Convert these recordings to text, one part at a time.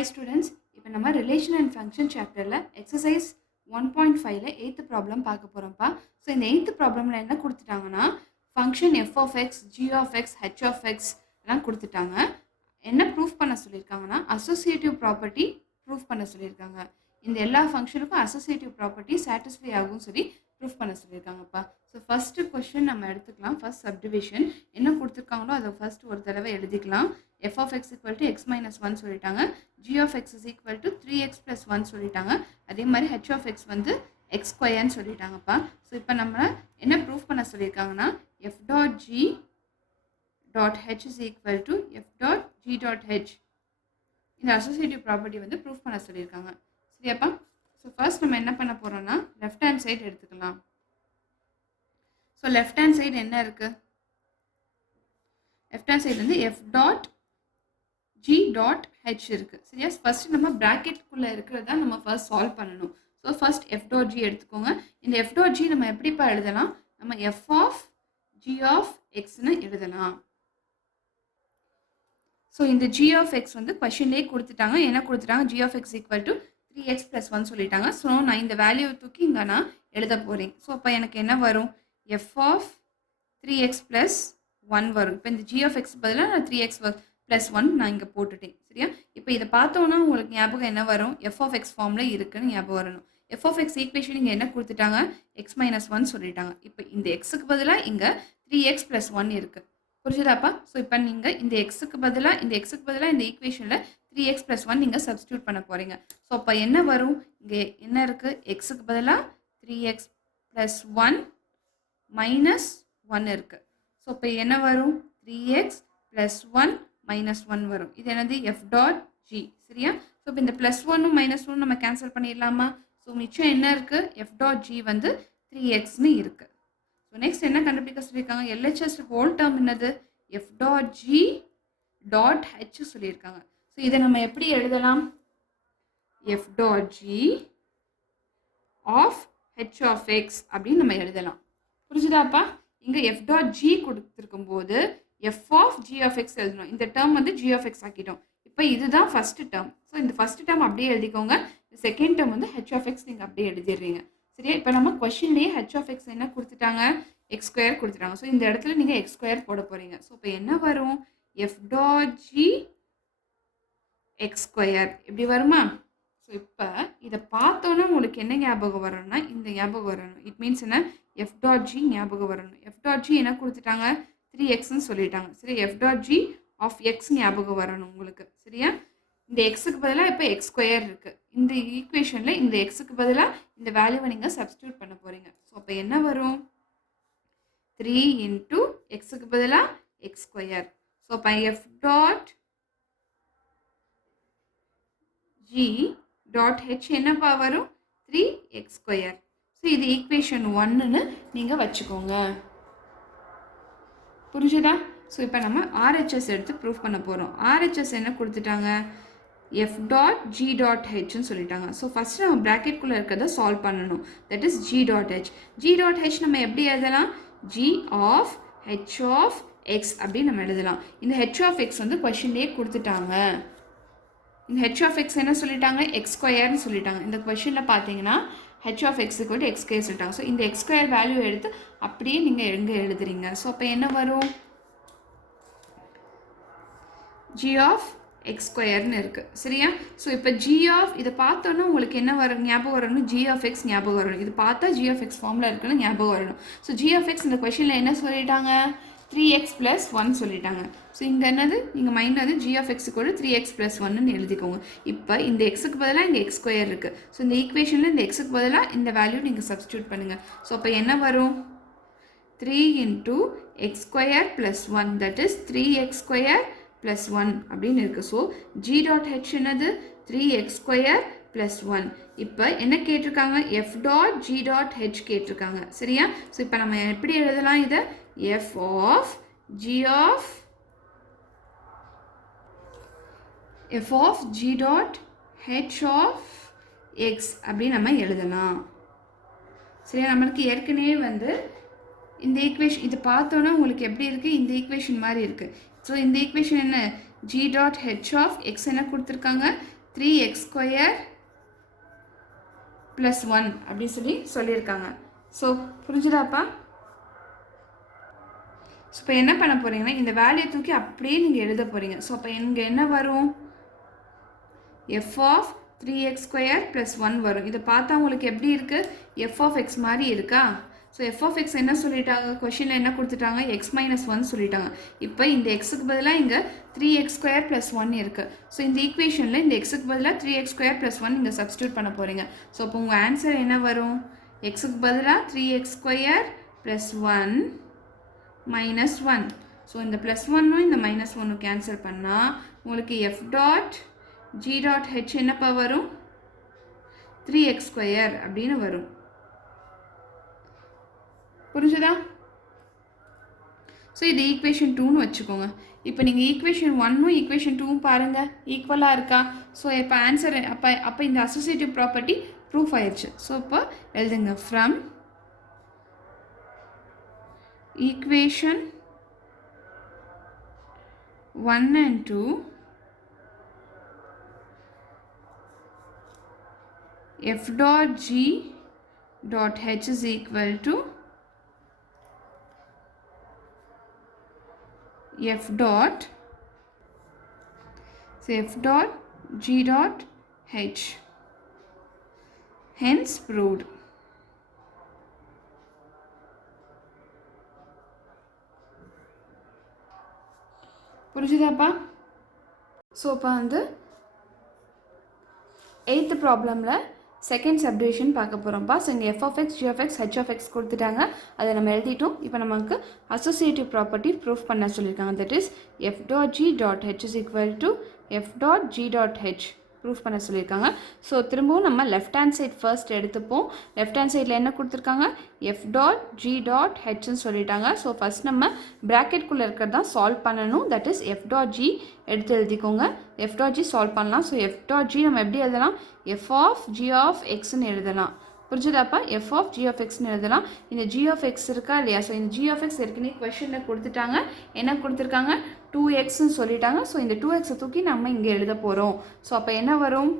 Hi students, இப்போ நம்ம relation and function chapterல exercise 1.5ல 8th problem பார்க்க போறோம்ப்பா. ஸோ இந்த 8th problemல என்ன கொடுத்துட்டாங்கன்னா function f of x, g of x, h of x எல்லாம் கொடுத்துட்டாங்க. என்ன ப்ரூஃப் பண்ண சொல்லியிருக்காங்கன்னா associative property ப்ரூஃப் பண்ண சொல்லியிருக்காங்க. இந்த எல்லா ஃபங்க்ஷனுக்கும் associative property satisfy ஆகும்னு சொல்லி ப்ரூஃப் பண்ண சொல்லியிருக்காங்கப்பா. ஸோ ஃபர்ஸ்ட் கொஸ்டின் நம்ம எடுத்துக்கலாம். ஃபர்ஸ்ட் சப்டிவிஷன் என்ன கொடுத்துருக்காங்களோ அதை ஃபர்ஸ்ட் ஒரு தடவை எழுதிக்கலாம். f of x equal to x minus 1 சொல்லிட்டாங்க. g of x is equal to 3x plus 1 சொல்லிட்டாங்க. அதே மாதிரி h of x வந்து x ஸ்கொயர்னு சொல்லிட்டாங்கப்பா. ஸோ இப்போ நம்ம என்ன ப்ரூஃப் பண்ண சொல்லியிருக்காங்கன்னா f dot g dot h is equal to f dot g dot h இந்த அசோசியேட்டிவ் ப்ராப்பர்ட்டி வந்து ப்ரூஃப் பண்ண சொல்லியிருக்காங்க. சரியாப்பா? ஸோ ஃபர்ஸ்ட் நம்ம என்ன பண்ண போகிறோம்னா லெஃப்ட் ஹேண்ட் சைடு எடுத்துக்கலாம். ஸோ லெஃப்ட் ஹேண்ட் சைடு என்ன இருக்குது? லெஃப்ட் ஹேண்ட் சைடு வந்து F dot G dot H இருக்குது. சரியா? ஃபர்ஸ்ட் நம்ம ப்ராக்கெட்டுக்குள்ளே இருக்கிறதா நம்ம ஃபர்ஸ்ட் சால்வ் பண்ணணும். So first F dot G எடுத்துக்கோங்க. இந்த எஃப் டாட் ஜி நம்ம எப்படிப்பா எழுதலாம்? நம்ம எஃப் ஆஃப் ஜி ஆஃப் எக்ஸ்னு எழுதலாம். ஸோ இந்த ஜி ஆஃப் எக்ஸ் வந்து கொஷின்லேயே கொடுத்துட்டாங்க. என்ன கொடுத்துட்டாங்க? G of X equal to 3x plus 1 சொல்லிட்டாங்க. ஸோ நான் இந்த வேல்யூவை தூக்கி இங்கே நான் எழுத போகிறேன். ஸோ அப்போ எனக்கு என்ன வரும்? எஃப் ஆஃப் 3x plus 1 வரும். இப்போ இந்த ஜி ஆஃப் எக்ஸ் பதிலாக நான் 3x plus 1 நான் இங்கே போட்டுட்டேன். சரியா? இப்போ இதை பார்த்தோன்னா உங்களுக்கு ஞாபகம் என்ன வரும்? எஃப் ஆஃப் எக்ஸ் ஃபார்மில் இருக்குன்னு ஞாபகம் வரணும். எஃப் ஆஃப் எக்ஸ் ஈக்குவேஷன் இங்கே என்ன கொடுத்துட்டாங்க? x minus 1 சொல்லிட்டாங்க. இப்போ இந்த எக்ஸுக்கு பதிலாக இங்கே 3x plus 1 இருக்குது. புரிஞ்சுதாப்பா? ஸோ இப்போ நீங்கள் இந்த எக்ஸுக்கு பதிலாக இந்த ஈக்குவேஷனில் 3x plus 1 நீங்கள் சப்ஸ்டியூட் பண்ண போகிறீங்க. ஸோ அப்போ என்ன வரும்? இங்கே என்ன இருக்குது? எக்ஸுக்கு பதிலாக 3x plus 1 minus 1 இருக்குது. ஸோ இப்போ என்ன வரும்? 3x plus 1 minus 1 வரும். இது என்னது? F dot G. சரியா? ஸோ இப்போ இந்த ப்ளஸ் 1 மைனஸ் 1 நம்ம கேன்சல் பண்ணிடலாமா? ஸோ மிச்சம் என்ன இருக்குது? எஃப் டாட் ஜி வந்து 3xன்னு இருக்குது. ஸோ நெக்ஸ்ட் என்ன கண்டுபிடிக்க சொல்லியிருக்காங்க? எல்ஹெச்எஸ் ஹோல் டேர்ம் என்னது? F dot G dot H சொல்லியிருக்காங்க. ஸோ இதை நம்ம எப்படி எழுதலாம்? F dot G of H of X அப்படின்னு நம்ம எழுதலாம். புரிஞ்சுதாப்பா? இங்கே எஃப் டாட் ஜி கொடுத்துருக்கும் போது F of G of X எழுதணும். இந்த டேர்ம் வந்து ஜி ஆஃப் எக்ஸ் ஆக்கிட்டோம். இப்போ இதுதான் ஃபர்ஸ்ட் டேர்ம். ஸோ இந்த ஃபர்ஸ்ட் டேர்ம் அப்படியே எழுதிக்கோங்க. இந்த செகண்ட் டேர்ம் வந்து ஹெச் ஆஃப் எக்ஸ் நீங்கள் அப்படியே எழுதிடுறீங்க. சரியா? இப்போ நம்ம கொஷின்லேயே ஹெச் ஆஃப் எக்ஸ் என்ன கொடுத்துட்டாங்க? எக்ஸ் ஸ்கொயர் கொடுத்துட்டாங்க. ஸோ இந்த இடத்துல நீங்கள் எக்ஸ் ஸ்கொயர் போட போகிறீங்க. ஸோ இப்போ என்ன வரும்? F dot G X square இப்படி வருமா? ஸோ இப்போ இதை பார்த்தோன்னா உங்களுக்கு என்ன ஞாபகம் வரணும்னா இந்த ஞாபகம் வரணும். இட் மீன்ஸ் என்ன? எஃப் டாட் ஜி ஞாபகம் வரணும். எஃப் டாட் ஜி என்ன கொடுத்துட்டாங்க? 3xன்னு சொல்லிட்டாங்க. சரி, F dot G of X ஞாபகம் வரணும் உங்களுக்கு. சரியா? இந்த எக்ஸுக்கு பதிலாக இப்போ எக்ஸ் ஸ்கொயர் இருக்குது. இந்த ஈக்குவேஷனில் இந்த எக்ஸுக்கு பதிலாக இந்த வேல்யூவை நீங்கள் சப்ஸ்டியூட் பண்ண போகிறீங்க. ஸோ அப்போ என்ன வரும்? 3 இன்ட்டு எக்ஸுக்கு பதிலாக எக்ஸ் ஸ்கொயர். ஸோ அப்போ F dot G dot H என்னப்பா வரும்? 3x square. ஸோ இது ஈக்குவேஷன் 1ன்னு நீங்கள் வச்சுக்கோங்க. புரிஞ்சுதா? ஸோ இப்போ நம்ம ஆர்ஹெச்எஸ் எடுத்து ப்ரூஃப் பண்ண போகிறோம். ஆர்ஹெச்எஸ் என்ன கொடுத்துட்டாங்க? எஃப் டாட் ஜி டாட் ஹெச்னு சொல்லிட்டாங்க. ஸோ ஃபஸ்ட்டு நம்ம ப்ராக்கெட்குள்ளே இருக்கிறத சால்வ் பண்ணணும். That is G dot H. G dot H நம்ம எப்படி எழுதலாம்? G of H of X அப்படின்னு நம்ம எழுதலாம். இந்த ஹெச் ஆஃப் எக்ஸ் வந்து கொஷின்லேயே கொடுத்துட்டாங்க. இந்த ஹெச் ஆஃப் எக்ஸ் என்ன சொல்லிட்டாங்க? எக்ஸ் ஸ்கொயர்னு சொல்லிட்டாங்க. இந்த கொஷினில் பார்த்தீங்கன்னா H of X equal to X square சொல்லிட்டாங்க. ஸோ இந்த எக்ஸ் ஸ்கொயர் வேல்யூ எடுத்து அப்படியே நீங்கள் எங்கே எழுதுறீங்க? ஸோ அப்போ என்ன வரும்? ஜி ஆஃப் எக்ஸ் ஸ்கொயர்னு இருக்குது. சரியா? ஸோ இப்போ ஜி ஆஃப் இதை பார்த்தோன்னா உங்களுக்கு என்ன வரும்? ஞாபகம் வரணும்? ஜி ஆஃப் எக்ஸ் ஞாபகம் வரணும். இது பார்த்தா ஜி ஆஃப் எக்ஸ் ஃபார்மில் இருக்குன்னு ஞாபகம் வரணும். ஸோ ஜி ஆஃப் எக்ஸ் இந்த கொஷினில் என்ன சொல்லிட்டாங்க? 3x plus 1 சொல்லிட்டாங்க. ஸோ இங்கே என்னது? நீங்கள் மைண்டில் வந்து ஜி ஆஃப் எக்ஸுக்கு கூட 3x plus 1ன்னு எழுதிக்கோங்க. இப்போ இந்த எக்ஸுக்கு பதிலாக இங்கே எக்ஸ் ஸ்கொயர் இருக்குது. ஸோ இந்த ஈக்குவேஷனில் இந்த எக்ஸுக்கு பதிலாக இந்த வேல்யூ நீங்கள் சப்ஸ்டியூட் பண்ணுங்கள். ஸோ அப்போ என்ன வரும்? 3 into x square plus 1 that is 3x square plus 1 அப்படின்னு இருக்குது. ஸோ ஜி டாட் ஹெச் என்னது? 3x square plus 1. இப்போ என்ன கேட்டிருக்காங்க? F dot G dot H கேட்டிருக்காங்க. சரியா? ஸோ இப்போ நம்ம எப்படி எழுதலாம் இதை? F of G of F of G dot H of X அப்படின்னு நம்ம எழுதலாம். சரியா? நம்மளுக்கு ஏற்கனவே வந்து இந்த ஈக்குவேஷன் இது பார்த்தோன்னா உங்களுக்கு எப்படி இருக்குது? இந்த ஈக்குவேஷன் மாதிரி இருக்குது. ஸோ இந்த ஈக்குவேஷன் என்ன? G dot H of X என்ன கொடுத்துருக்காங்க? 3x square plus 1 அப்படி சொல்லியிருக்காங்க. ஸோ புரிஞ்சுதாப்பா? ஸோ இப்போ என்ன பண்ண போகிறீங்கன்னா இந்த வேல்யூ தூக்கி அப்படியே நீங்கள் எழுத போகிறீங்க. ஸோ அப்போ இங்கே என்ன வரும்? f of 3x square plus 1 வரும். இதை பார்த்தா உங்களுக்கு எப்படி இருக்குது? f of x மாதிரி இருக்கா? ஸோ f of x என்ன சொல்லிட்டாங்க? கொஷினில் என்ன கொடுத்துட்டாங்க? x minus 1 சொல்லிட்டாங்க. இப்போ இந்த எக்ஸுக்கு பதிலாக இங்கே 3x square plus 1 இருக்குது. ஸோ இந்த ஈக்குவேஷனில் இந்த எக்ஸுக்கு பதிலாக 3x square plus 1 நீங்கள் சப்ஸ்டியூட் பண்ண போகிறீங்க. ஸோ அப்போ உங்கள் ஆன்சர் என்ன வரும்? எக்ஸுக்கு பதிலாக 3x square plus 1 minus 1. So இந்த ப்ளஸ் 1 இந்த மைனஸ் 1 கேன்சல் பண்ணால் உங்களுக்கு f dot g dot h என்னப்பா வரும்? 3x square அப்படின்னு வரும். புரிஞ்சுதா? ஸோ இது ஈக்குவேஷன் 2ன்னு வச்சுக்கோங்க. இப்போ நீங்கள் ஈக்குவேஷன் 1ம் ஈக்குவேஷன் 2ம் பாருங்கள் ஈக்குவலாக இருக்கா? ஸோ இப்போ ஆன்சர் அப்போ இந்த அசோசியேட்டிவ் ப்ராப்பர்ட்டி ப்ரூஃப் ஆயிடுச்சு. ஸோ இப்போ எழுதுங்க from equation 1 and 2 f dot g dot h is equal to f dot g dot h. Hence proved. புரிஞ்சுதாப்பா? ஸோ இப்போ வந்து 8th ப்ராப்ளமில் செகண்ட் சப்டிவிஷன் பார்க்க போகிறோம்ப்பா. ஸோ இங்கே f of x, g of x, h of x கொடுத்துட்டாங்க. அதை நம்ம எழுதிட்டோம். இப்போ நமக்கு அசோசியேட்டிவ் ப்ராப்பர்ட்டி ப்ரூஃப் பண்ண சொல்லியிருக்காங்க. That is f dot g dot h is equal to f dot g dot h proof பண்ண சொல்லியிருக்காங்க. ஸோ திரும்பவும் நம்ம லெஃப்ட் ஹேண்ட் சைட் ஃபர்ஸ்ட் எடுத்துப்போம். லெஃப்ட் ஹேண்ட் சைடில் என்ன கொடுத்துருக்காங்க? f dot g dot hன்னு சொல்லிட்டாங்க. ஸோ ஃபஸ்ட் நம்ம ப்ராக்கெட்குள்ளே இருக்கிறது தான் சால்வ் பண்ணணும். That is f dot g எடுத்து எழுதிக்கோங்க. f dot g சால்வ் பண்ணலாம். ஸோ f dot g நம்ம எப்படி எழுதலாம்? f of g of xன்னு எழுதலாம். புரிஞ்சுதாப்பா? f of g of xன்னு எழுதலாம். இந்த g of x இருக்கா இல்லையா? ஸோ இந்த g of x ஏற்கனவே கொஷனில் கொடுத்துட்டாங்க. என்ன கொடுத்துருக்காங்க? 2xன்னு சொல்லிட்டாங்க. ஸோ இந்த 2xை தூக்கி நம்ம இங்கே எழுத போகிறோம். ஸோ அப்போ என்ன வரும்?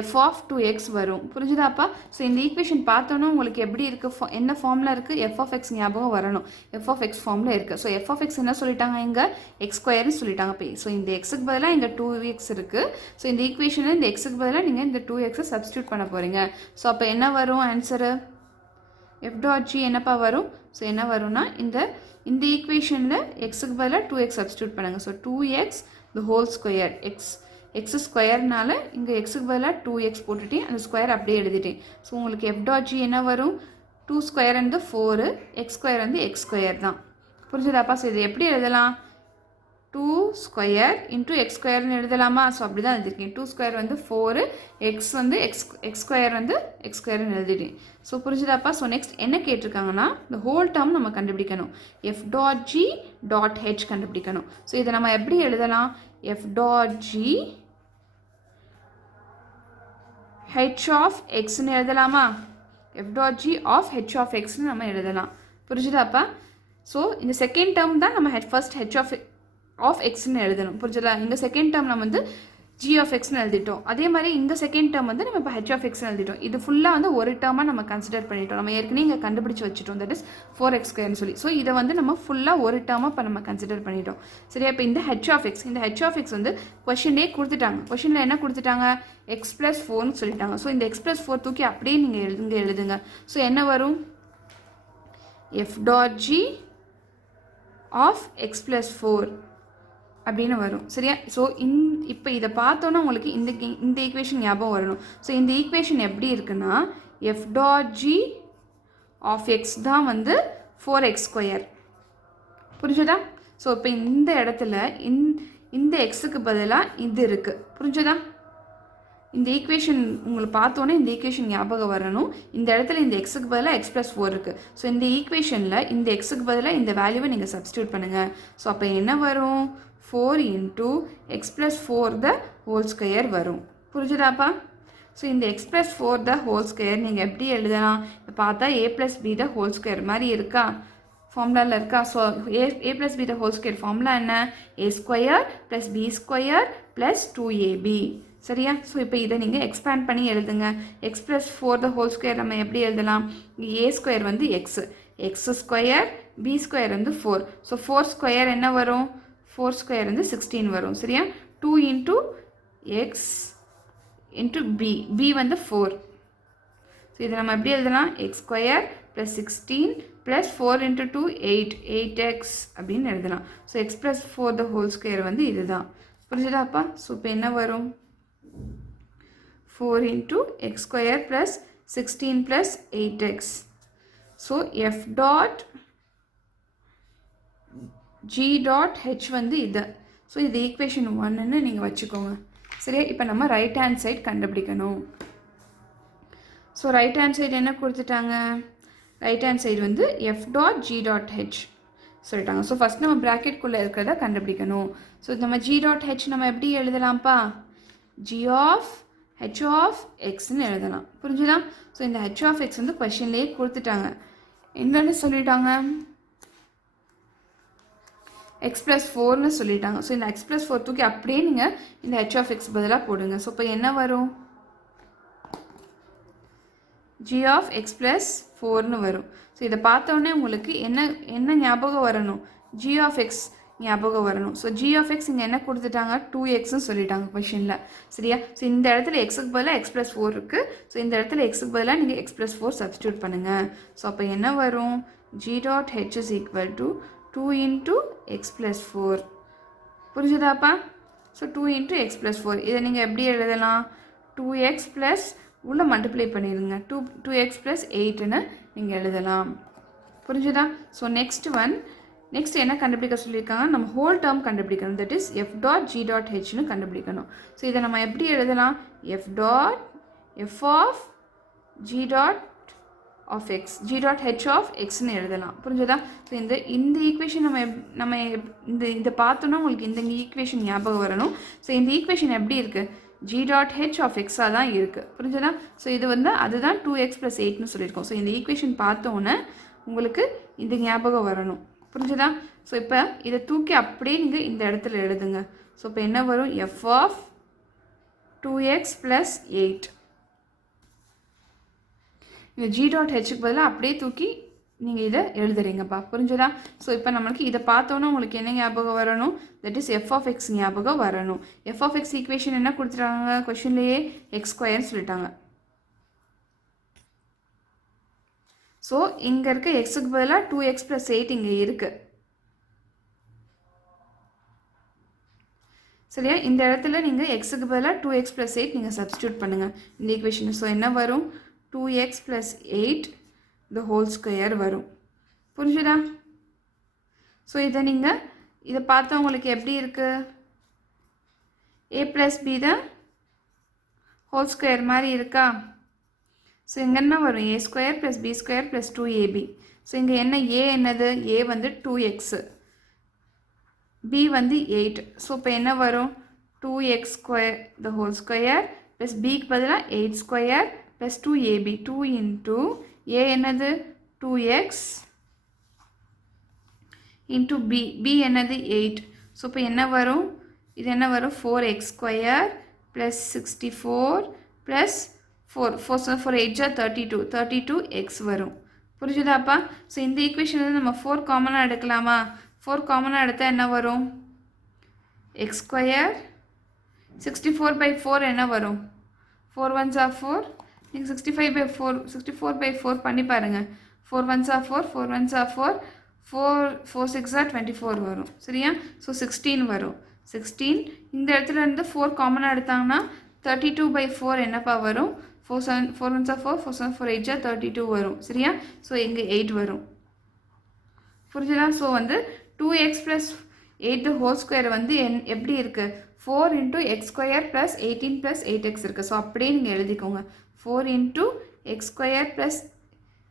f of 2x வரும். புரிஞ்சுதாப்பா? ஸோ இந்த ஈக்குவேஷன் பார்த்தோன்னா உங்களுக்கு எப்படி இருக்குது? என்ன ஃபார்மில் இருக்குது? f of x ஞாபகம் வரணும். f of x ஃபார்மில் இருக்குது. ஸோ f of x என்ன சொல்லிட்டாங்க? இங்கே x ஸ்கொயர்னு சொல்லிட்டாங்க. ஸோ இந்த எக்ஸுக்கு பதிலாக இங்கே 2x இருக்குது. ஸோ இந்த ஈக்குவேஷனில் இந்த எக்ஸுக்கு பதிலாக நீங்கள் இந்த 2xை சப்ஸ்டியூட் பண்ண போகிறீங்க. ஸோ அப்போ என்ன வரும் ஆன்சரு? f dot g என்னப்பா வரும்? ஸோ என்ன வரும்னா இந்த ஈக்குவேஷனில் எக்ஸுக்கு பதிலாக 2x சப்ஸ்டியூட் பண்ணுங்கள். So 2x the whole square x ஸ்கொயர்னால இங்கே எக்ஸுக்கு பதிலாக 2x போட்டுட்டேன். அந்த ஸ்கொயர் அப்படியே எழுதிட்டேன். ஸோ உங்களுக்கு f dot g என்ன வரும்? 2 ஸ்கொயர் வந்து 4, x ஸ்கொயர் வந்து x ஸ்கொயர் தான். புரிஞ்சுதாப்பா? ஸோ இது எப்படி எழுதலாம்? 2 ஸ்கொயர் இன்ட்டு எக்ஸ் ஸ்கொயர்னு எழுதலாமா? ஸோ அப்படி தான் எழுதிருக்கேன். 2 ஸ்கொயர் வந்து 4, எக்ஸ் வந்து எக்ஸ் ஸ்கொயர் வந்து எக்ஸ் ஸ்கொயர்னு எழுதிட்டேன். ஸோ புரிஞ்சுதாப்பா? ஸோ நெக்ஸ்ட் என்ன கேட்டிருக்காங்கன்னா இந்த ஹோல் டேர்ம் நம்ம கண்டுபிடிக்கணும். f dot g dot h கண்டுபிடிக்கணும். ஸோ இதை நம்ம எப்படி எழுதலாம்? f dot g h of xன்னு எழுதலாமா? f dot g of h of xன்னு நம்ம எழுதலாம். புரிஞ்சுதாப்பா? ஸோ இந்த செகண்ட் டேர்ம் தான் நம்ம ஃபர்ஸ்ட் h of xன்னு எழுதணும். புரிஞ்சுதா? இந்த செகண்ட் டேர்ம் நம்ம வந்து g of xன்னு எழுதிட்டோம். அதே மாதிரி இந்த செகண்ட் டேர்ம் வந்து நம்ம இப்போ h of xன்னு எழுதிட்டோம். இது ஃபுல்லாக வந்து ஒரு டேர்மாக நம்ம கன்சிடர் பண்ணிட்டோம். நம்ம ஏற்கனவே இங்கே கண்டுபிடிச்சி வச்சுட்டோம். தட் இஸ் 4x ஸ்கொயர்னு சொல்லி. ஸோ இதை வந்து நம்ம ஃபுல்லாக ஒரு டேர்மாக இப்போ நம்ம கன்சிடர் பண்ணிட்டோம். சரியா? இப்போ இந்த h of x வந்து கொஷின்லேயே கொடுத்துட்டாங்க. கொஷினில் என்ன கொடுத்துட்டாங்க? x + 4ன்னு சொல்லிட்டாங்க. ஸோ இந்த x + 4 தூக்கி அப்படியே நீங்கள் இங்கே எழுதுங்க. ஸோ என்ன வரும்? f dot g of x + 4 அப்படின்னு வரும். சரியா? ஸோ இப்போ இதை பார்த்தோன்னா உங்களுக்கு இந்த ஈக்குவேஷன் ஞாபகம் வரணும். ஸோ இந்த ஈக்குவேஷன் எப்படி இருக்குன்னா f dot g of x தான் வந்து 4x ஸ்கொயர். புரிஞ்சுதா? ஸோ இப்போ இந்த இடத்துல இந்த எக்ஸுக்கு பதிலாக இது இருக்குது. புரிஞ்சுதா? இந்த ஈக்குவேஷன் உங்களுக்கு பார்த்தோன்னே இந்த ஈக்குவேஷன் ஞாபகம் வரணும். இந்த இடத்துல இந்த எக்ஸுக்கு பதிலாக x + 4 இருக்குது. ஸோ இந்த ஈக்குவேஷனில் இந்த எக்ஸுக்கு பதிலாக இந்த வேல்யூவை நீங்கள் சப்ஸ்டியூட் பண்ணுங்கள். ஸோ அப்போ என்ன வரும்? 4 into x + 4 the whole square வரும். புரிஞ்சுதாப்பா? ஸோ இந்த x + 4 the whole square நீங்கள் எப்படி எழுதலாம்? பார்த்தா a + b the whole square மாதிரி இருக்கா? ஃபார்முலாவில் இருக்கா? So a + b the whole square formula என்ன? a² + b² + 2ab. சரியா? ஸோ இப்போ இதை நீங்கள் எக்ஸ்பேண்ட் பண்ணி எழுதுங்க. X plus four the whole square நம்ம எப்படி எழுதலாம்? ஏ ஸ்கொயர் வந்து X, X square, B square வந்து 4. ஸோ 4 ஸ்கொயர் என்ன வரும்? 4 ஸ்கொயர் வந்து 16 வரும். சரியா? 2 into X into B, B வந்து 4. ஸோ இதை நம்ம எப்படி எழுதலாம்? X square plus 16 plus 4 into 2 8, 8x அப்படின்னு எழுதலாம். So X plus 4 the whole square வந்து இதுதான். புரிஞ்சுதாப்பா? ஸோ இப்போ என்ன வரும்? 4 into x square plus 16 plus 8x. So f dot g dot h வந்து இது. ஸோ இது equation 1ன்னு நீங்கள் வச்சுக்கோங்க. சரியா? இப்போ நம்ம ரைட் ஹேண்ட் சைட் கண்டுபிடிக்கணும். ஸோ ரைட் ஹேண்ட் சைடு என்ன கொடுத்துட்டாங்க? ரைட் ஹேண்ட் சைடு வந்து f dot g dot h சொல்லிட்டாங்க. ஸோ ஃபஸ்ட் நம்ம ப்ராக்கெட்குள்ளே இருக்கிறத கண்டுபிடிக்கணும். ஸோ நம்ம g dot h நம்ம எப்படி எழுதலாம்ப்பா? g of h of xன்னு எழுதலாம். புரிஞ்சுதா? ஸோ இந்த h of x வந்து கொஷின்லேயே கொடுத்துட்டாங்க. என்னன்னு சொல்லிட்டாங்க? x ப்ளஸ் 4ன்னு சொல்லிட்டாங்க. ஸோ இந்த x ப்ளஸ் 4 தூக்கி அப்படியே நீங்கள் இந்த h of x பதிலாக போடுங்க. ஸோ இப்போ என்ன வரும்? g of x ப்ளஸ் 4ன்னு வரும். ஸோ இதை பார்த்தோன்னே உங்களுக்கு என்ன ஞாபகம் வரணும்? g of x ஞாபகம் வரணும். ஸோ g of x இங்கே என்ன கொடுத்துட்டாங்க? 2xன்னு சொல்லிட்டாங்க கொஷினில். சரியா? ஸோ இந்த இடத்துல எக்ஸுக்கு பதிலாக x ப்ளஸ் 4 இருக்குது. ஸோ இந்த இடத்துல எக்ஸுக்கு பதிலாக நீங்கள் x ப்ளஸ் 4 சப்ஸ்டியூட் பண்ணுங்கள். ஸோ அப்போ என்ன வரும்? g dot h is equal to 2 into x plus 4. புரிஞ்சுதாப்பா? ஸோ 2 into x ப்ளஸ் 4 இதை நீங்கள் எப்படி எழுதலாம்? 2x ப்ளஸ் உள்ள மல்டிப்ளை பண்ணிடுங்க. 2x ப்ளஸ் 8ன்னு நீங்கள் எழுதலாம். புரிஞ்சுதா? ஸோ நெக்ஸ்ட் என்ன கண்டுபிடிக்க சொல்லியிருக்காங்க? நம்ம ஹோல் டேர்ம் கண்டுபிடிக்கணும். That is f dot g dot hன்னு கண்டுபிடிக்கணும். ஸோ இதை நம்ம எப்படி எழுதலாம்? f of g dot of x, g dot h of xன்னு எழுதலாம். புரிஞ்சுதா? ஸோ இந்த ஈக்குவேஷன் நம்ம இந்த பார்த்தோன்னா உங்களுக்கு இந்த ஈக்குவேஷன் ஞாபகம் வரணும். ஸோ இந்த ஈக்குவேஷன் எப்படி இருக்குது? g டாட் h ஆஃப் எக்ஸாக தான் இருக்குது. புரிஞ்சுதா? ஸோ இது வந்து அதுதான் 2x ப்ளஸ் 8ன்னு சொல்லியிருக்கோம். ஸோ இந்த ஈக்குவேஷன் பார்த்தோன்னே உங்களுக்கு இந்த ஞாபகம் வரணும். புரிஞ்சுதா? ஸோ இப்போ இதை தூக்கி அப்படியே நீங்கள் இந்த இடத்துல எழுதுங்க. ஸோ இப்போ என்ன வரும்? f of 2x plus 8. இந்த g டாட் ஹெச்சுக்கு பதிலாக அப்படியே தூக்கி நீங்கள் இதை எழுதுறீங்கப்பா. புரிஞ்சுதா? ஸோ இப்போ நம்மளுக்கு இதை பார்த்தோன்னா உங்களுக்கு என்ன ஞாபகம் வரணும்? That is f of X ஞாபகம் வரணும். f ஆஃப் எக்ஸ் ஈக்குவேஷன் என்ன கொடுத்துட்டாங்க? கொஷின்லேயே எக்ஸ் ஸ்கொயர்னு சொல்லிட்டாங்க. ஸோ இங்கே இருக்க எக்ஸுக்கு பதிலாக 2x ப்ளஸ் 8 இங்கே இருக்குது. சரியா? இந்த இடத்துல நீங்கள் எக்ஸுக்கு பதிலாக 2x ப்ளஸ் 8 நீங்கள் சப்ஸ்டியூட் பண்ணுங்கள் இந்த ஈக்குவேஷன். ஸோ என்ன வரும்? 2x ப்ளஸ் 8 த ஹோல் ஸ்கொயர் வரும். புரிஞ்சுதா? ஸோ இதை பார்த்தா உங்களுக்கு எப்படி இருக்குது? a ப்ளஸ் b தான் ஹோல் ஸ்கொயர் மாதிரி இருக்கா? ஸோ இங்கே என்ன வரும்? a square plus b square plus 2ab. So இங்கே என்ன a என்னது? a வந்து 2x, b வந்து 8. ஸோ இப்போ என்ன வரும்? 2x ஸ்கொயர் த ஹோல் ஸ்கொயர் ப்ளஸ் பிக்கு பதிலாக 8 square plus 2ab. 2 into a என்னது? 2x இன்ட்டு b என்னது? 8. ஸோ இப்போ என்ன வரும்? இது என்ன வரும்? 4x square plus 64 plus 4 8 32, 32x வரும். புரிஞ்சுதாப்பா? ஸோ இந்த ஈக்குவேஷன் நம்ம 4 காமனாக எடுக்கலாமா? 4 காமனாக எடுத்தால் என்ன வரும்? எக்ஸ் ஸ்கொயர் 64/4 என்ன வரும்? 4 1s are 4. நீங்கள் 65/4 64/4 பண்ணி பாருங்கள். 4 1s are 4, 4 1s are 4, 4 6 are 24 வரும். சரியா? ஸோ 16 வரும். 16 இந்த இடத்துல இருந்து 4 காமனாக எடுத்தாங்கன்னா 32/4 என்னப்பா வரும்? 4 1s are 4, 4 7 4 8 32 வரும். சரியா? ஸோ இங்கே 8 வரும். புரிஞ்சுதா? ஸோ வந்து 2x ப்ளஸ் 8 த ஹோல் ஸ்கொயர் வந்து எப்படி இருக்குது? 4 into x square plus 18 plus 8x இருக்குது. ஸோ அப்படியே நீங்கள் எழுதிக்கோங்க. 4 into x square plus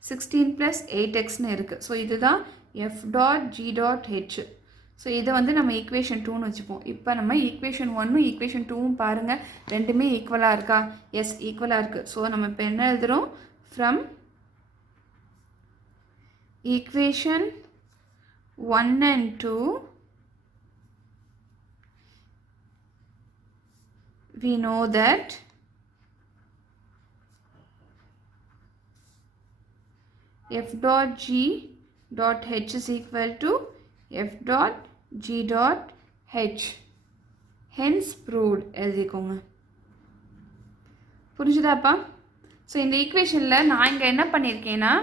16 plus 8xன்னு இருக்குது. ஸோ இதுதான் f dot g dot h. So இதை வந்து நம்ம ஈக்குவேஷன் 2ன்னு வச்சுப்போம். இப்போ நம்ம ஈக்குவேஷன் 1ம் ஈக்குவேஷன் 2ம் பாருங்கள், ரெண்டுமே ஈக்குவலாக இருக்கா? எஸ், ஈக்குவலாக இருக்குது. ஸோ நம்ம இப்போ என்ன எழுதுகிறோம்? From equation 1 and 2 we know that f dot g dot h is equal to f dot g dot h. Hence proved எழுதிக்கோங்க. புரிஞ்சுதாப்பா? ஸோ இந்த ஈக்குவேஷனில் நான் இங்கே என்ன பண்ணியிருக்கேன்னா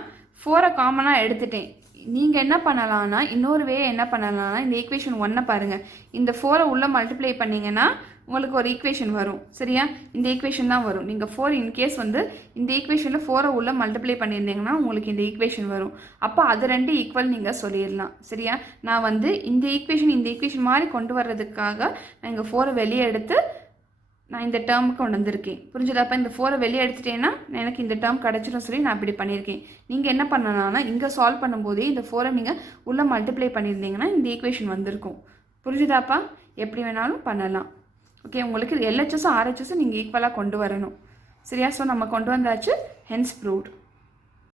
4 காமனாக எடுத்துட்டேன். நீங்கள் என்ன பண்ணலான்னா இன்னொரு வே என்ன பண்ணலான்னா இந்த ஈக்குவேஷன் 1 பாருங்கள். இந்த 4 உள்ள மல்டிப்ளை பண்ணிங்கன்னா உங்களுக்கு ஒரு ஈக்குவேஷன் வரும். சரியா? இந்த ஈக்குவேஷன் தான் வரும். நீங்கள் 4 இன்கேஸ் வந்து இந்த ஈக்குவேஷனில் 4 உள்ள மல்டிப்ளை பண்ணியிருந்தீங்கன்னா உங்களுக்கு இந்த ஈக்குவேஷன் வரும். அப்போ அது ரெண்டு ஈக்குவல் நீங்கள் சொல்லிடலாம். சரியா? நான் வந்து இந்த ஈக்குவேஷன் மாதிரி கொண்டு வர்றதுக்காக நான் இங்கே 4 வெளியே எடுத்து நான் இந்த டேர்முக்கு கொண்டு வந்திருக்கேன். புரிஞ்சுதாப்பா? இந்த 4 வெளியே எடுத்துட்டேன்னா எனக்கு இந்த டேர்ம் கிடச்சிடும் சொல்லி நான் இப்படி பண்ணியிருக்கேன். நீங்கள் என்ன பண்ணலாம்னா இங்கே சால்வ் பண்ணும்போதே இந்த 4 நீங்கள் உள்ளே மல்டிப்ளை பண்ணியிருந்தீங்கன்னா இந்த ஈக்குவேஷன் வந்திருக்கும். புரிஞ்சுதாப்பா? எப்படி வேணாலும் பண்ணலாம். ஓகே, உங்களுக்கு எல்ஹெச்எஸும் ஆர்ஹெச்எஸும் நீங்கள் ஈக்குவலாக கொண்டு வரணும். சரியா? ஸோ நம்ம கொண்டு வந்தாச்சு. Hence proved.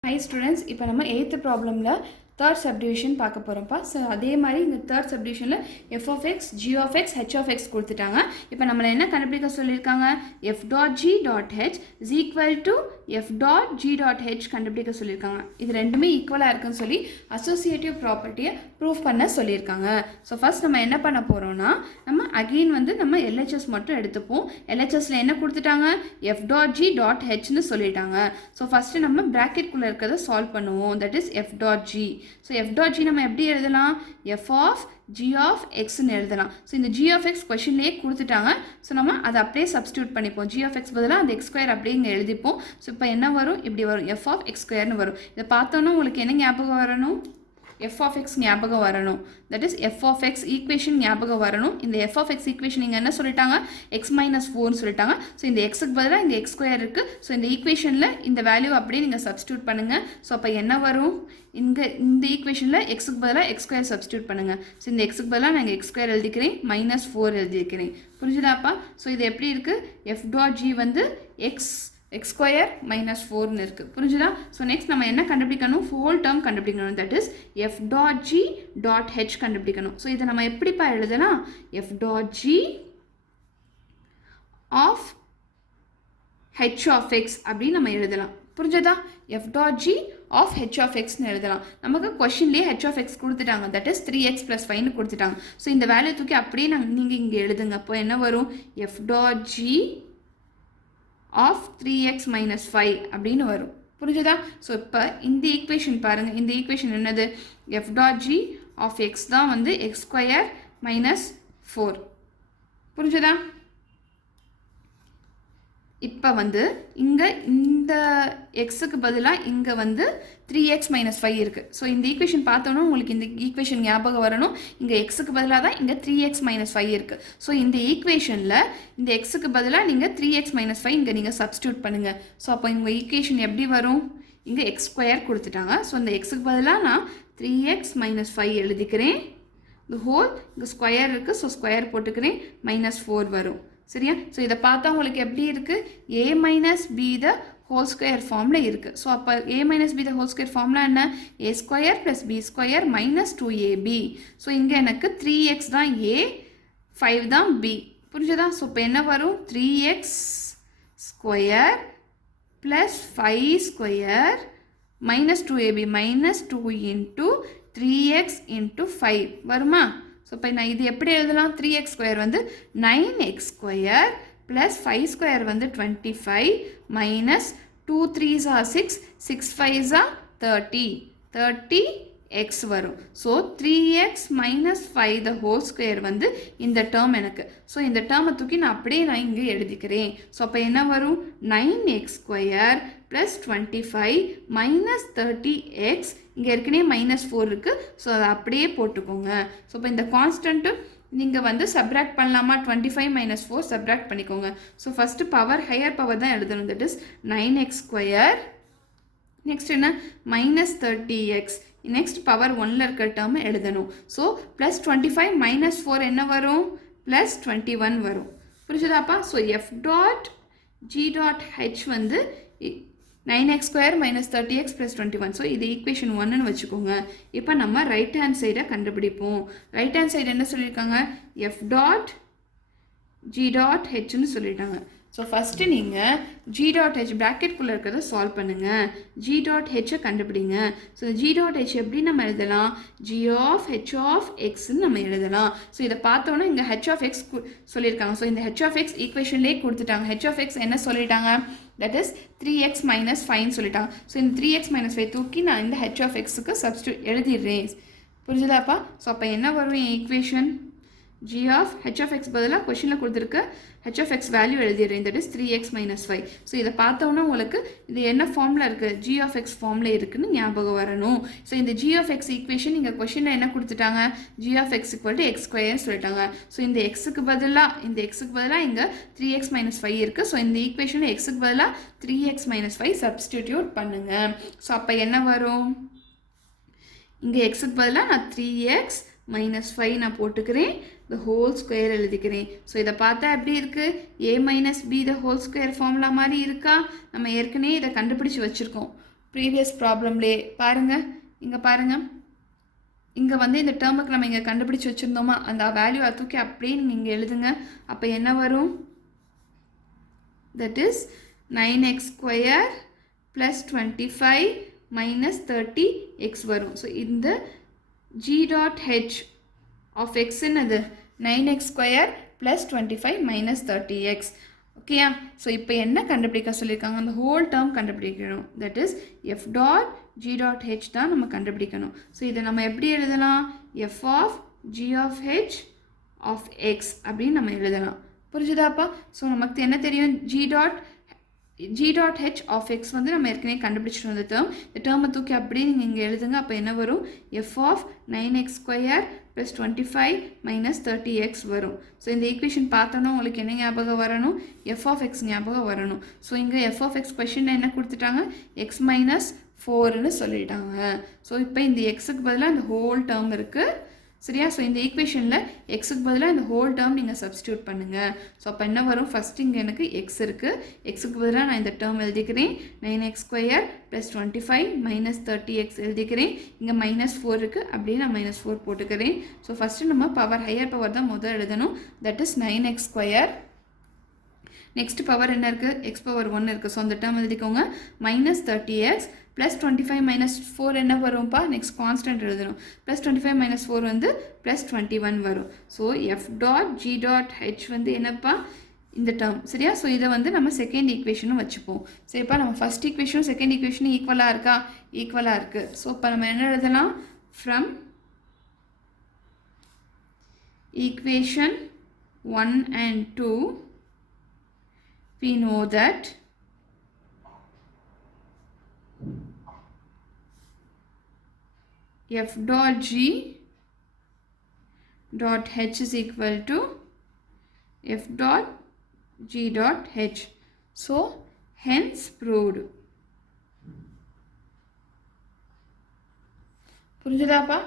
ஹை ஸ்டூடெண்ட்ஸ், இப்போ நம்ம 8th ப்ராப்ளமில் தேர்ட் சப்டிவிஷன் பார்க்க போகிறோம்ப்பா. ஸோ அதே மாதிரி இந்த தேர்ட் சப்டிவிஷனில் f of x, g of x, h of x கொடுத்துட்டாங்க. இப்போ நம்மளை என்ன கண்டுபிடிக்க சொல்லியிருக்காங்க? F dot G dot h is equal to f dot G dot h கண்டுபிடிக்க சொல்லியிருக்காங்க. இது ரெண்டுமே ஈக்குவலாக இருக்குன்னு சொல்லி அசோசியேட்டிவ் ப்ராப்பர்ட்டியை ப்ரூவ் பண்ண சொல்லியிருக்காங்க. ஸோ ஃபஸ்ட் நம்ம என்ன பண்ண போகிறோம்னா நம்ம அகெயின் வந்து நம்ம எல்ஹெச்எஸ் மட்டும் எடுத்துப்போம். எல்ஹெச்எஸில் என்ன கொடுத்துட்டாங்க? எஃப் டாட் ஜி டாட் ஹெச்னு சொல்லிட்டாங்க. ஸோ ஃபஸ்ட்டு நம்ம ப்ராக்கெட்குள்ளே இருக்கிறத சால்வ் பண்ணுவோம். That is f dot G. So f dot G நம்ம எப்படி எழுதலாம்? எஃப் ஆஃப் ஜி ஆஃப் எக்ஸ்ன்னு எழுதலாம். ஸோ இந்த ஜி ஆஃப் எக்ஸ் கொஷின்லேயே கொடுத்துட்டாங்க. ஸோ நம்ம அதை அப்படியே சப்ஸ்டியூட் பண்ணிப்போம். ஜி ஆஃப் எக்ஸ் பதிலாக அந்த எக்ஸ் ஸ்கொயர் அப்படியே இங்கே எழுதிப்போம். ஸோ இப்போ என்ன வரும்? இப்படி வரும். எஃப் ஆஃப் எக்ஸ் ஸ்கொயர்னு வரும். இதை பார்த்தோன்னா உங்களுக்கு என்ன ஞாபகம் வரணும்? எஃப் ஆஃப் எக்ஸ் ஞாபகம் வரணும். That is F of X equation ஞாபகம் வரணும். இந்த எஃப் ஆஃப் எக்ஸ் ஈக்குவேஷன் நீங்கள் என்ன சொல்லிட்டாங்க? எக்ஸ் மைனஸ் 4ன்னு சொல்லிட்டாங்க. ஸோ இந்த எக்ஸுக்கு பதிலாக இந்த எக்ஸ் ஸ்கொயர் இருக்குது. ஸோ இந்த ஈக்குவேஷனில் இந்த வேல்யூ அப்படியே நீங்கள் சப்ஸ்டியூட் பண்ணுங்கள். ஸோ அப்போ என்ன வரும்? இங்கே இந்த ஈக்குவேஷனில் எக்ஸுக்கு பதிலாக எக்ஸ் ஸ்கொயர் சப்ஸ்டியூட் பண்ணுங்கள். ஸோ இந்த எக்ஸுக்கு பதிலாக நான் எக்ஸ் ஸ்கொயர் எழுதிக்கிறேன், -4 எழுதிக்கிறேன். புரிஞ்சுதாப்பா? ஸோ இது எப்படி இருக்குது? எஃப் டாட் ஜி வந்து எக்ஸ் ஸ்கொயர் -4ன்னு இருக்குது. புரிஞ்சுதா? ஸோ நெக்ஸ்ட் நம்ம என்ன கண்டுபிடிக்கணும்? ஹோல் டேர்ம் கண்டுபிடிக்கணும். That is f dot G dot h கண்டுபிடிக்கணும். ஸோ இதை நம்ம எப்படிப்பா எழுதலாம்? F dot G of H of X அப்படின்னு நம்ம எழுதலாம். புரிஞ்சதா? F dot G of H of எக்ஸ்னு எழுதலாம். நமக்கு கொஷின்லேயே ஹெச் ஆஃப் எக்ஸ் கொடுத்துட்டாங்க. தட் இஸ் 3x + 5ன்னு கொடுத்துட்டாங்க. ஸோ இந்த வேல்யூ தூக்கி அப்படியே நீங்கள் இங்கே எழுதுங்க. அப்போ என்ன வரும்? F dot G of 3x - 5 அப்படின்னு வரும். புரிஞ்சுதா? ஸோ இப்போ இந்த ஈக்குவேஷன் பாருங்கள். இந்த ஈக்குவேஷன் என்னது? F dot G of x தான் வந்து எக்ஸ் ஸ்கொயர் -4. புரிஞ்சுதா? இப்போ வந்து இங்கே இந்த எக்ஸுக்கு பதிலாக இங்கே வந்து 3x - 5 இருக்குது. ஸோ இந்த ஈக்குவேஷன் பார்த்தோன்னா உங்களுக்கு இந்த ஈக்குவேஷன் ஞாபகம் வரணும். இங்கே எக்ஸுக்கு பதிலாக தான் இங்கே 3x - 5 இருக்குது. ஸோ இந்த ஈக்குவேஷனில் இந்த எக்ஸுக்கு பதிலாக நீங்கள் 3x - 5 இங்கே நீங்கள் சப்ஸ்டியூட் பண்ணுங்கள். ஸோ அப்போ உங்கள் ஈக்குவேஷன் எப்படி வரும்? இங்கே எக்ஸ் ஸ்கொயர் கொடுத்துட்டாங்க. ஸோ இந்த எக்ஸுக்கு பதிலாக நான் 3x - 5 எழுதிக்கிறேன். இந்த ஹோல் இங்கே ஸ்கொயர் இருக்குது. ஸோ ஸ்கொயர் போட்டுக்கிறேன், -4 வரும். சரியா? ஸோ இதை பார்த்தா உங்களுக்கு எப்படி இருக்குது? a - b the whole square ஃபார்மில் இருக்குது. ஸோ அப்போ a - b the whole square ஃபார்மில் என்ன? a² + b² -2ab. ஸோ இங்கே எனக்கு 3x தான் a, 5 தான் b. புரிஞ்சுதா? ஸோ இப்போ என்ன வரும்? 3x² + 5² -2ab -2 × 3x × 5 வருமா? ஸோ இப்போ நான் இது எப்படி எழுதலாம்? 3x² வந்து 9x² + 5² வந்து 25 -2 3s are 6, 6 5s are 30x வரும். So 3x - 5 the whole square வந்து இந்த டேர்ம் எனக்கு. ஸோ இந்த டேர்மை தூக்கி நான் அப்படியே இங்கே எழுதிக்கிறேன். ஸோ அப்போ என்ன வரும்? 9x² + 25 -30x. இங்கே ஏற்கனவே -4 இருக்குது. ஸோ அதை அப்படியே போட்டுக்கோங்க. ஸோ இப்போ இந்த கான்ஸ்டன்ட்டு நீங்கள் வந்து சப்ராக்ட் பண்ணலாமா? 25 - 4 சப்ராக்ட் பண்ணிக்கோங்க. So first power higher power தான் எழுதணும். That is 9x². நெக்ஸ்ட் என்ன? -30x. நெக்ஸ்ட் பவர் 1ல் இருக்கிற டேர்ம் எழுதணும். ஸோ +25 - 4 என்ன வரும்? +21 வரும். புரிஞ்சுதாப்பா? So f dot G dot h வந்து 9x² - 30x + 21. ஸோ இது ஈக்குவேஷன் 1ன்னு வச்சுக்கோங்க. இப்போ நம்ம ரைட் ஹேண்ட் சைடை கண்டுபிடிப்போம். ரைட் ஹேண்ட் சைடு என்ன சொல்லியிருக்காங்க? F dot g dot h ன்னு சொல்லிட்டாங்க. ஸோ ஃபஸ்ட்டு நீங்கள் g dot h ப்ராக்கெட்குள்ளே இருக்கிறத சால்வ் பண்ணுங்கள். g dot h கண்டுபிடிங்க. ஸோ g dot h எப்படி நம்ம எழுதலாம்? g of h of xன்னு நம்ம எழுதலாம். ஸோ இதை பார்த்தோன்னா இங்கே h of x சொல்லியிருக்காங்க. ஸோ இந்த h of x ஈக்குவேஷன்லேயே கொடுத்துட்டாங்க. h of x என்ன சொல்லிட்டாங்க? that is 3x minus 5 சொல்லிட்டாங்க. ஸோ இந்த 3x minus 5 தூக்கி நான் இந்த h of xக்கு சப்ஸ்டியூட் எழுதிடுறேன். புரிஞ்சுதாப்பா? ஸோ அப்போ என்ன வரும் equation? g of h of x பதிலாக கொஷனில் கொடுத்துருக்க h of x வேல்யூ எழுதிடுறேன். that is 3x minus 5. So இதை பார்த்தோன்னா உங்களுக்கு இது என்ன ஃபார்மில் இருக்குது? g of x ஃபார்மில் இருக்குன்னு ஞாபகம் வரணும். ஸோ இந்த g of x ஈக்குவேஷன் இங்கே கொஷனில் என்ன கொடுத்துட்டாங்க? g of x equal to x ஸ்கொயர்னு சொல்லிட்டாங்க. ஸோ இந்த எக்ஸுக்கு பதிலாக இங்கே 3x minus 5 இருக்குது. ஸோ இந்த ஈக்குவேஷனில் எக்ஸுக்கு பதிலாக 3x minus 5 சப்ஸ்டிடியூட் பண்ணுங்கள். ஸோ அப்போ என்ன வரும்? இங்கே எக்ஸுக்கு பதிலாக நான் 3x minus 5 நான் போட்டுக்கிறேன். the whole square எழுதிக்கிறேன். ஸோ இதை பார்த்தா எப்படி இருக்குது? a minus b the whole square formula மாதிரி இருக்கா? நம்ம ஏற்கனவே இதை கண்டுபிடிச்சி வச்சுருக்கோம் ப்ரீவியஸ் ப்ராப்ளம்லே. பாருங்கள், இங்கே பாருங்கள், இங்கே வந்து இந்த டேர்முக்கு நம்ம இங்கே கண்டுபிடிச்சி வச்சுருந்தோமா, அந்த வேல்யூ தூக்கி அப்படியே நீங்கள் எழுதுங்க. அப்போ என்ன வரும்? that is 9x square plus 25 minus 30x வரும். ஸோ இந்த g dot h of x என்னது? 9x square plus 25 minus 30x. ஓகேயா? ஸோ இப்போ என்ன கண்டுபிடிக்க சொல்லியிருக்காங்க? அந்த ஹோல் டேர்ம் கண்டுபிடிக்கணும். that is f dot g dot h தான் நம்ம கண்டுபிடிக்கணும். ஸோ இதை நம்ம எப்படி எழுதலாம்? f of g of h of x அப்படின்னு நம்ம எழுதலாம். புரிஞ்சுதாப்பா? ஸோ நமக்கு என்ன தெரியும்? g dot h of x வந்து நம்ம ஏற்கனவே கண்டுபிடிச்சிட்டு வந்த டேர்ம். இந்த டேர்மை தூக்கி அப்படியே நீங்கள் இங்கே எழுதுங்க. அப்போ என்ன வரும்? f of 9x square plus 25 minus 30x வரும். ஸோ இந்த ஈக்குவேஷன் பார்த்தோன்னா உங்களுக்கு என்ன ஞாபகம் வரணும்? f of x ஞாபகம் வரணும். ஸோ இங்கே f of x கொஷனில் என்ன கொடுத்துட்டாங்க? x minus 4ன்னு சொல்லிட்டாங்க. ஸோ இப்போ இந்த எக்ஸுக்கு பதிலாக இந்த ஹோல் டேர்ம் இருக்குது. சரியா? ஸோ இந்த ஈக்குவேஷனில் எக்ஸுக்கு பதிலாக இந்த ஹோல் டேர்ம் நீங்கள் சப்ஸ்டியூட் பண்ணுங்கள். ஸோ அப்போ என்ன வரும்? ஃபஸ்ட்டு இங்கே எனக்கு எக்ஸ் இருக்குது. எக்ஸுக்கு பதிலாக நான் இந்த டேர்ம் எழுதிக்கிறேன். 9x square plus 25 minus 30x எழுதிக்கிறேன். இங்கே -4 இருக்குது, அப்படியே நான் -4 போட்டுக்கிறேன். ஸோ ஃபஸ்ட்டு நம்ம பவர் ஹையர் பவர் தான் முதல் எழுதணும். That is 9x square. Next power என்ன இருக்குது? x power 1 இருக்குது. ஸோ அந்த டேர்ம் எழுதிக்கோங்க. minus 30x plus 25 minus 4 என்ன வரும்ப்பா? நெக்ஸ்ட் கான்ஸ்டன்ட் எழுதணும். plus 25 minus 4 வந்து plus 21 வரும். So f dot g dot h வந்து என்னப்பா? இந்த டேர்ம். சரியா? ஸோ இதை வந்து நம்ம செகண்ட் ஈக்குவேஷனும் வச்சுப்போம். சரிப்பா? நம்ம ஃபஸ்ட் ஈக்குவேஷனும் செகண்ட் ஈக்குவேஷனும் ஈக்குவலாக இருக்கா? ஈக்குவலாக இருக்குது. ஸோ இப்போ நம்ம என்ன எழுதலாம்? From equation 1 and 2 we know that f dot g dot h is equal to f dot g dot h. So hence proved. புரிஞ்சுதாப்பா?